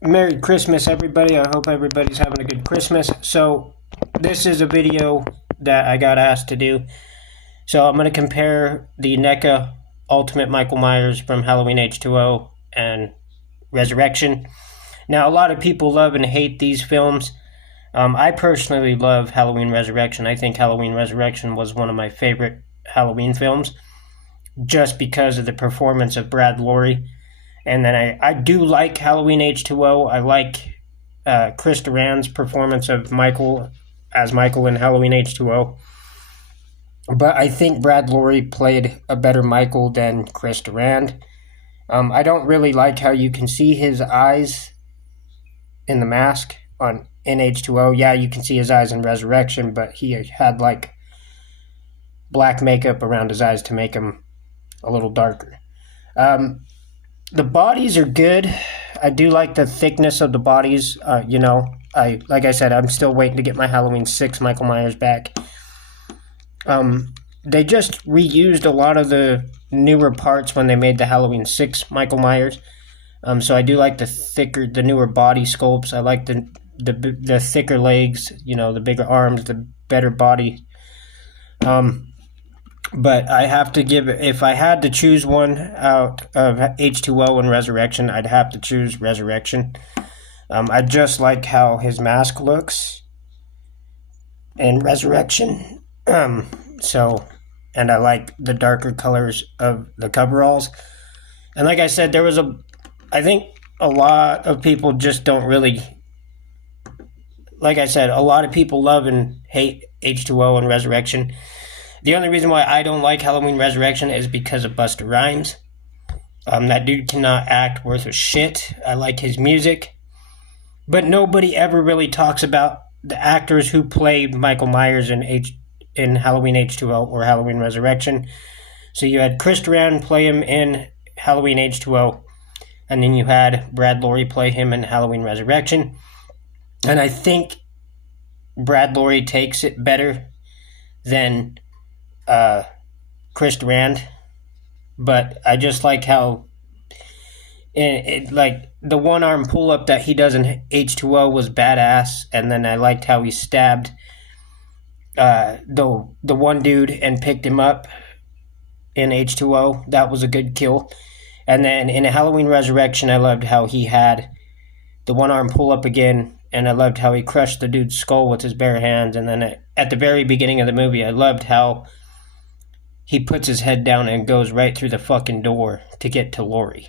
Merry Christmas, everybody. I hope everybody's having a good Christmas. So, this is a video that I got asked to do. So, I'm going to compare the NECA Ultimate Michael Myers from Halloween H2O and Resurrection. Now, a lot of people love and hate these films. I personally love Halloween Resurrection. I think Halloween Resurrection was one of my favorite Halloween films just because of the performance of Brad Lorre. And then I do like Halloween H2O. I like Chris Durand's performance of Michael as Michael in Halloween H2O. But I think Brad Lorre played a better Michael than Chris Durand. I don't really like how you can see his eyes in the mask in H2O. Yeah, you can see his eyes in Resurrection, but he had like black makeup around his eyes to make him a little darker. The bodies are good. I do like the thickness of the bodies. Like I said, I'm still waiting to get my Halloween 6 Michael Myers back. They just reused a lot of the newer parts when they made the Halloween 6 Michael Myers. So I do like the newer body sculpts. I like the thicker legs, the bigger arms, the better body. But I have to if I had to choose one out of H2O and Resurrection, I'd have to choose Resurrection. I just like how his mask looks in Resurrection. And I like the darker colors of the coveralls. And like I said, I think a lot of people just don't really, like I said, a lot of people love and hate H2O and Resurrection. The only reason why I don't like Halloween Resurrection is because of Busta Rhymes. That dude cannot act worth a shit. I like his music. But nobody ever really talks about the actors who played Michael Myers in Halloween H2O or Halloween Resurrection. So you had Chris Durand play him in Halloween H2O. And then you had Brad Lorre play him in Halloween Resurrection. And I think Brad Lorre takes it better than Chris Durand, but I just like how like the one arm pull up that he does in H2O was badass, and then I liked how he stabbed the one dude and picked him up in H2O. That was a good kill. And then in Halloween Resurrection, I loved how he had the one arm pull up again, and I loved how he crushed the dude's skull with his bare hands. And then at the very beginning of the movie, I loved how he puts his head down and goes right through the fucking door to get to Lori.